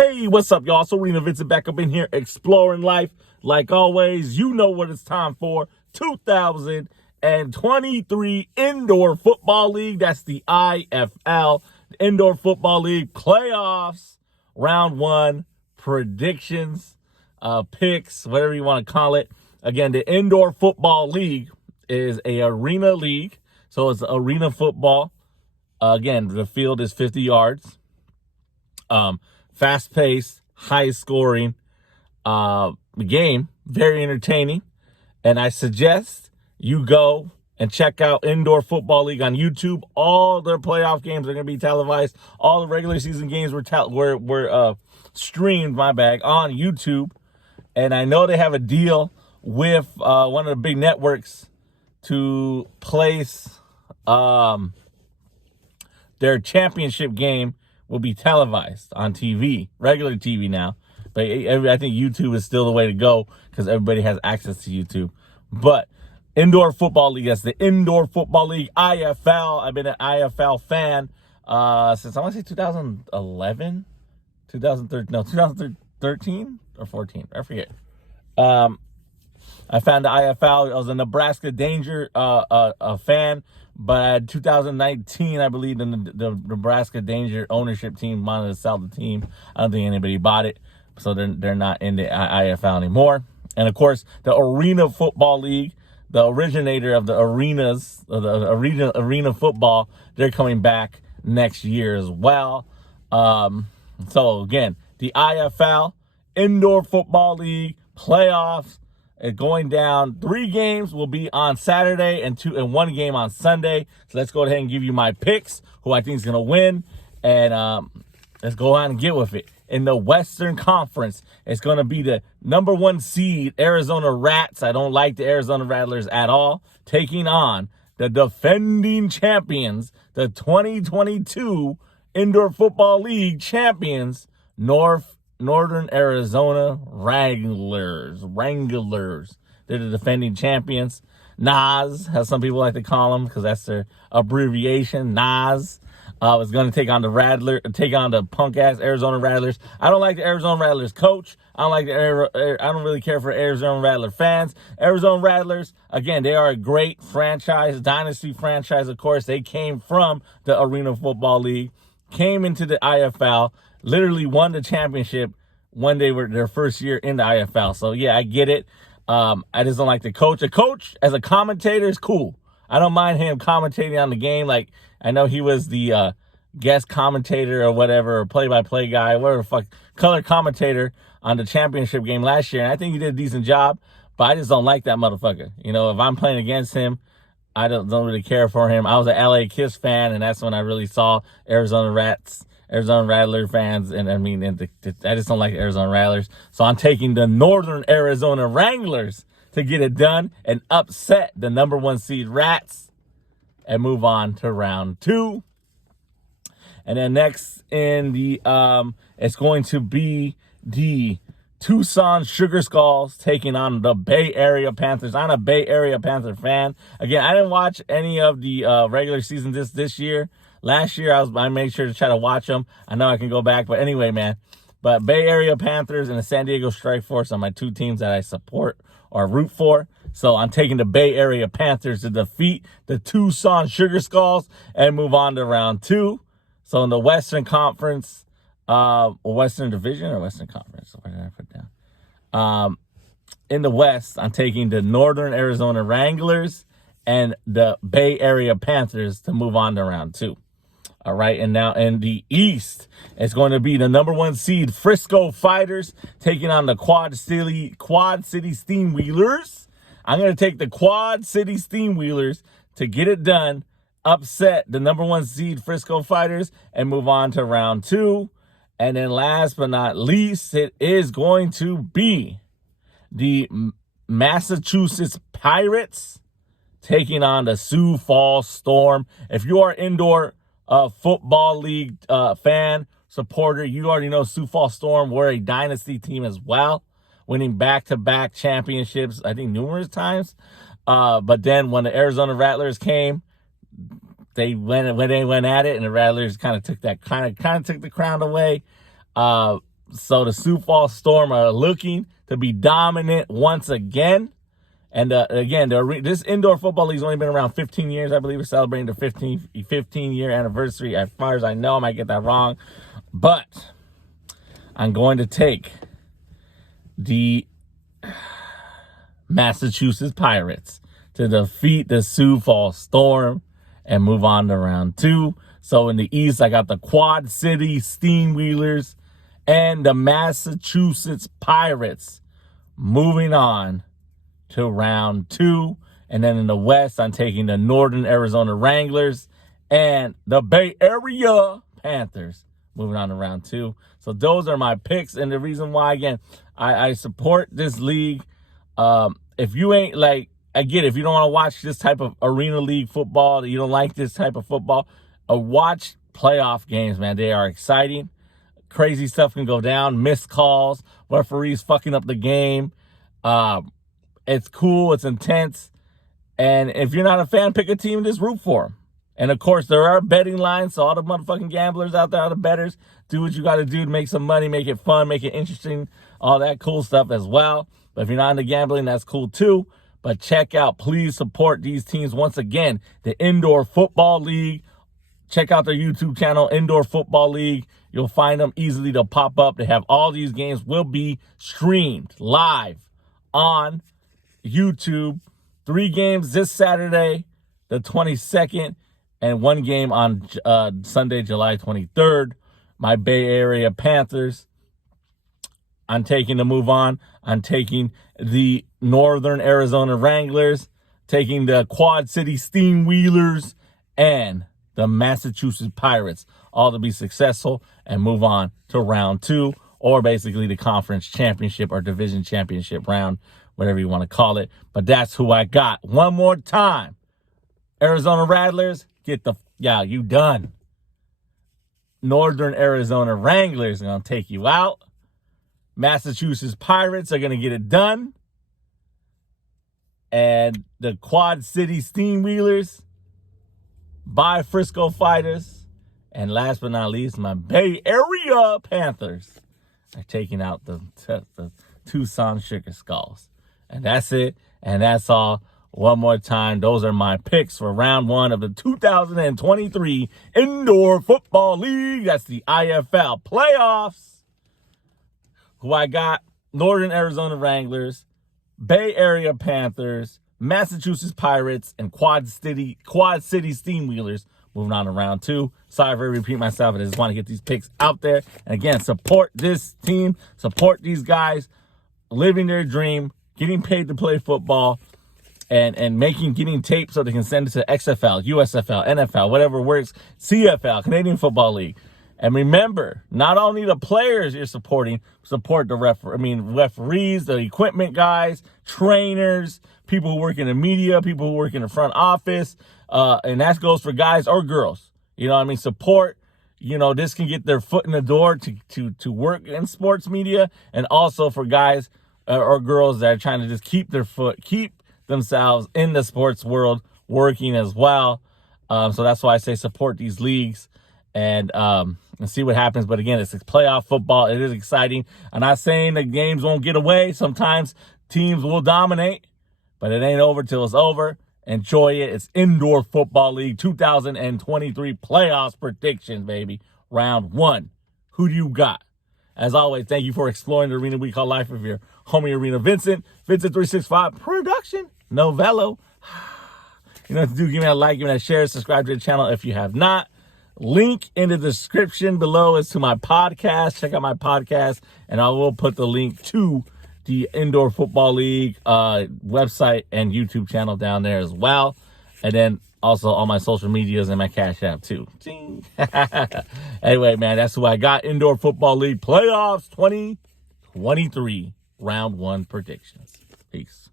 Hey, what's up, y'all? So ARENAVINCENT back up in here exploring life. Like always, you know what it's time for. 2023 Indoor Football League. That's the IFL, the Indoor Football League playoffs. Round one, predictions, picks, whatever you want to call it. Again, the Indoor Football League is a arena league. So it's arena football. Again, the field is 50 yards. Fast-paced, high-scoring game, very entertaining. And I suggest you go and check out Indoor Football League on YouTube. All their playoff games are going to be televised. All the regular season games were streamed, on YouTube. And I know they have a deal with one of the big networks to place their championship game will be televised on TV, regular TV now. But I think YouTube is still the way to go because everybody has access to YouTube. But Indoor Football League, that's the Indoor Football League, IFL. I've been an IFL fan since, I want to say 2011, 2013 or 14, I forget. I found the IFL. I was a Nebraska Danger fan. But 2019, I believe, the Nebraska Danger ownership team wanted to sell the team. I don't think anybody bought it, so they're not in the IFL anymore. And of course, the Arena Football League, the originator of the arenas, of the arena football, they're coming back next year as well. So again, the IFL, Indoor Football League playoffs. Going down. 3 games will be on Saturday and 1 game on Sunday. So let's go ahead and give you my picks, who I think is going to win. And let's go on and get with it. In the Western Conference, it's going to be the number 1 seed, Arizona Rats. I don't like the Arizona Rattlers at all. Taking on the defending champions, the 2022 Indoor Football League champions, Northern Arizona Wranglers. They're the defending champions. NAS, as some people like to call them, because that's their abbreviation. NAS is going to take on the punk-ass Arizona Rattlers. I don't like the Arizona Rattlers coach. I don't really care for Arizona Rattler fans. Arizona Rattlers, again, they are a great franchise, dynasty franchise, of course. They came from the Arena Football League, came into the IFL, literally won the championship when they were their first year in the IFL. So, yeah, I get it. I just don't like the coach. A coach as a commentator is cool. I don't mind him commentating on the game. Like, I know he was the guest commentator or whatever, or play-by-play guy, whatever the fuck, color commentator on the championship game last year. And I think he did a decent job, but I just don't like that motherfucker. You know, if I'm playing against him, I don't really care for him. I was an LA Kiss fan, and that's when I really saw Arizona Rattler fans, and I mean, I just don't like Arizona Rattlers. So I'm taking the Northern Arizona Wranglers to get it done and upset the number 1 seed Rats and move on to round 2. And then next in the, it's going to be the Tucson Sugar Skulls taking on the Bay Area Panthers. I'm a Bay Area Panther fan. Again, I didn't watch any of the regular season this year. Last year, I made sure to try to watch them. I know I can go back, but anyway, man. But Bay Area Panthers and the San Diego Strike Force are my 2 teams that I support or root for. So I'm taking the Bay Area Panthers to defeat the Tucson Sugar Skulls and move on to round 2. So in the Western Conference, Western Division or Western Conference? What did I put down? In the West, I'm taking the Northern Arizona Wranglers and the Bay Area Panthers to move on to round 2. All right, and now in the East, it's going to be the number 1 seed Frisco Fighters taking on the Quad City Steamwheelers. I'm going to take the Quad City Steamwheelers to get it done, upset the number 1 seed Frisco Fighters, and move on to round 2. And then last but not least, it is going to be the Massachusetts Pirates taking on the Sioux Falls Storm. If you are indoor football league fan, supporter, you already know Sioux Falls Storm were a dynasty team as well, winning back-to-back championships, I think numerous times. But then when the Arizona Rattlers came, they went at it, and the Rattlers kind of took the crown away. So the Sioux Falls Storm are looking to be dominant once again. And again, this indoor football league's only been around 15 years. I believe it's celebrating the 15-year anniversary. As far as I know, I might get that wrong. But I'm going to take the Massachusetts Pirates to defeat the Sioux Falls Storm and move on to round 2. So in the East, I got the Quad City Steamwheelers and the Massachusetts Pirates moving on to round 2. And then in the West, I'm taking the Northern Arizona Wranglers and the Bay Area Panthers moving on to round 2. So those are my picks. And the reason why, again, I support this league. If you ain't like, again, if you don't want to watch this type of arena league football, you don't like this type of football, watch playoff games, man. They are exciting. Crazy stuff can go down. Missed calls, referees fucking up the game. It's cool. It's intense. And if you're not a fan, pick a team and just root for them. And, of course, there are betting lines. So all the motherfucking gamblers out there, all the bettors, do what you got to do to make some money, make it fun, make it interesting, all that cool stuff as well. But if you're not into gambling, that's cool too. But check out, please support these teams. Once again, the Indoor Football League. Check out their YouTube channel, Indoor Football League. You'll find them easily to pop up. They have all these games will be streamed live on YouTube. 3 games this Saturday, the 22nd, and 1 game on Sunday, July 23rd. My Bay Area Panthers, I'm taking to move on. I'm taking the Northern Arizona Wranglers, taking the Quad City Steamwheelers, and the Massachusetts Pirates, all to be successful and move on to round 2, or basically the conference championship or division championship round, whatever you want to call it. But that's who I got. One more time. Arizona Rattlers, you done. Northern Arizona Wranglers are going to take you out. Massachusetts Pirates are going to get it done. And the Quad City Steamwheelers, bye Frisco Fighters. And last but not least, my Bay Area Panthers are taking out the Tucson Sugar Skulls. And that's it. And that's all. One more time, those are my picks for round 1 of the 2023 Indoor Football League. That's the IFL playoffs. Who I got: Northern Arizona Wranglers, Bay Area Panthers, Massachusetts Pirates, and Quad City Steamwheelers moving on to round 2. Sorry for repeating myself. I just want to get these picks out there. And again, support this team. Support these guys living their dream, getting paid to play football, and getting tape so they can send it to XFL, USFL, NFL, whatever works, CFL, Canadian Football League. And remember, not only the players you're supporting, support the referees, the equipment guys, trainers, people who work in the media, people who work in the front office, and that goes for guys or girls. You know what I mean? Support. This can get their foot in the door to work in sports media, and also for guys or girls that are trying to just keep themselves in the sports world working as well. So that's why I say support these leagues and see what happens. But again, it's playoff football. It is exciting. I'm not saying the games won't get away. Sometimes teams will dominate, but it ain't over till it's over. Enjoy it. It's Indoor Football League 2023 playoffs predictions, baby. Round 1. Who do you got? As always, thank you for exploring the arena we call life with your homie Arena Vincent. Vincent 365 production. Novello. You know what to do. Give me that like, give me that share, subscribe to the channel if you have not. Link in the description below is to my podcast. Check out my podcast, and I will put the link to the Indoor Football League website and YouTube channel down there as well. And then also all my social medias and my Cash App too. Anyway, man, that's who I got. Indoor Football League playoffs 2023 round 1 predictions. Peace.